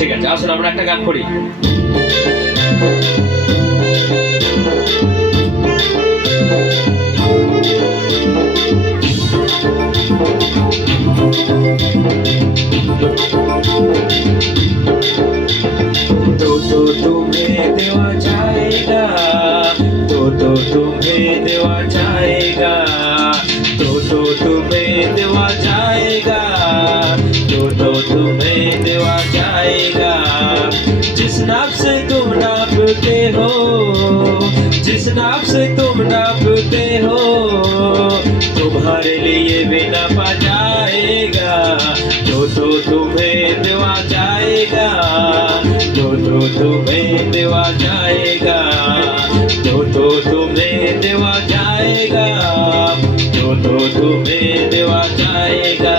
ঠিক আছে, আসুন আমরা একটা গান করি। तो तुम्हें देवा जाएगा, तो तुम्हें देवा जाएगा, तो तुम्हें देवा जाएगा, तो तुम्हें देवा जाएगा। जिस नाप से तुम नापते हो, जिस नाप से तुम नापते हो, तुम्हारे लिए भी नापा जाएगा। तो तुम्हें देवा जाएगा, तो तुम्हें देवा जाएगा, तो तुम्हें देवा जाएगा, तो तुम्हें देवा जाएगा।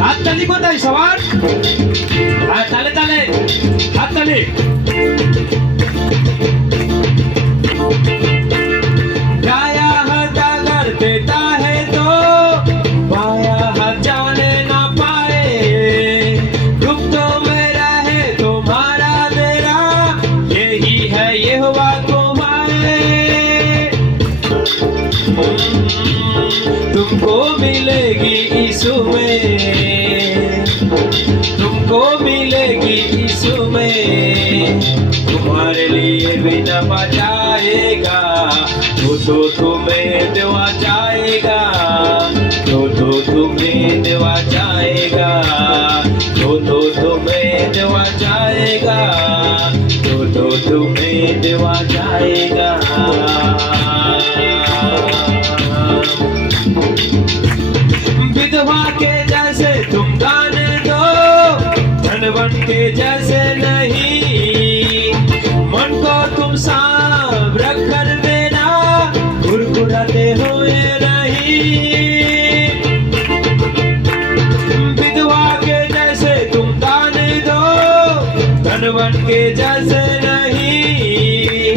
हाथ ताली कोথায় সবার? তালে তালে হাত তালি। दाया हाथ अगर देता है तो बाया हाथ जाने ना पाए। गुप्तों में रहे तुम्हारा तेरा, यही है ये हुआ तुम्हारे। तुमको मिलेगी यीशु में, तुमको मिलेगी यीशु में, तुम्हारे लिए भी नापा जाएगा। तो तुम्हें देवा जाएगा, तो तुम्हें देवा जाएगा, तो तुम्हें देवा जाएगा, तो तुम्हें देवा जाएगा। विधवा के जैसे तुम दान दो, धनवन के जैसे नहीं। मन को तुम सांप रख कर देना, गुरगुराते हुए नहीं। विधवा के जैसे तुम दान दो, धनवन के जैसे नहीं।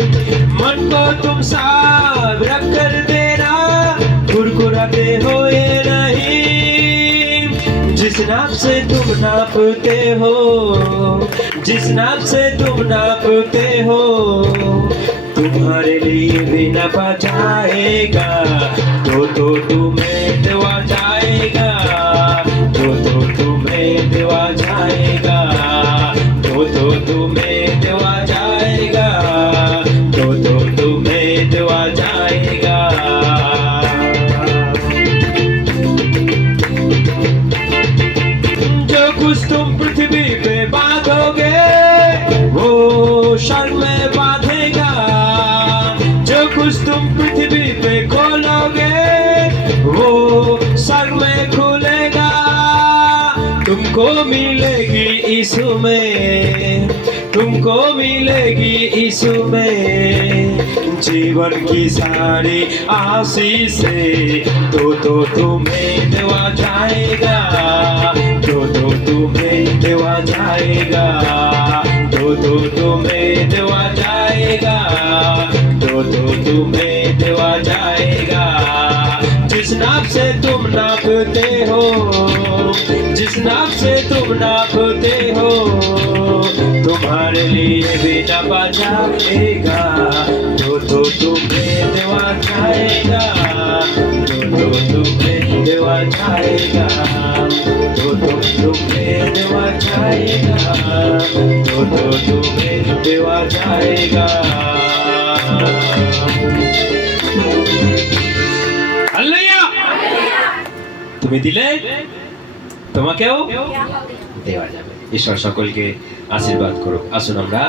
मन को तुम सांप रख कर देना, गुरगुराते हुए नहीं। जिस नाप से तुम नापते हो, जिस नाप से तुम नापते हो, तुम्हारे लिए भी नापा जाएगा। तो तुम्हें देवा जाएगा, तो तुम्हें देवा जाएगा, तो तुम्हें देवा जाएगा, तो तुम्हें देवा जाएगा। जो कुछ तुम पृथ्वी पे बांधोगे वो स्वर्ग में बांधेगा। जो कुछ तुम पृथ्वी पे खोलोगे वो स्वर्ग में खुलेगा। तुमको मिलेगी यीशु में, तुमको मिलेगी यीशु में, जीवन की सारी आशीषें। तो तुम्हें देवा जाएगा, तो तुम्हें देवा जाएगा, तो तुम्हें देवा जाएगा, तो तुम्हें देवा जाएगा। जिस नाप से तुम नापते हो, जिस नाप से तुम नापते हो, तुम्हारे लिए भी नापा जाएगा। तो तुम्हें देवा जाएगा, तो तुम्हें देवा जाएगा, तो तुम्हें देवा जाएगा, तो तुम्हें देवा जाएगा। हालेलुया। তুমি দিলে তোমাকেও দেওয়া যাবে। ঈশ্বর সকলকে আশীর্বাদ করুক। আসুন আমরা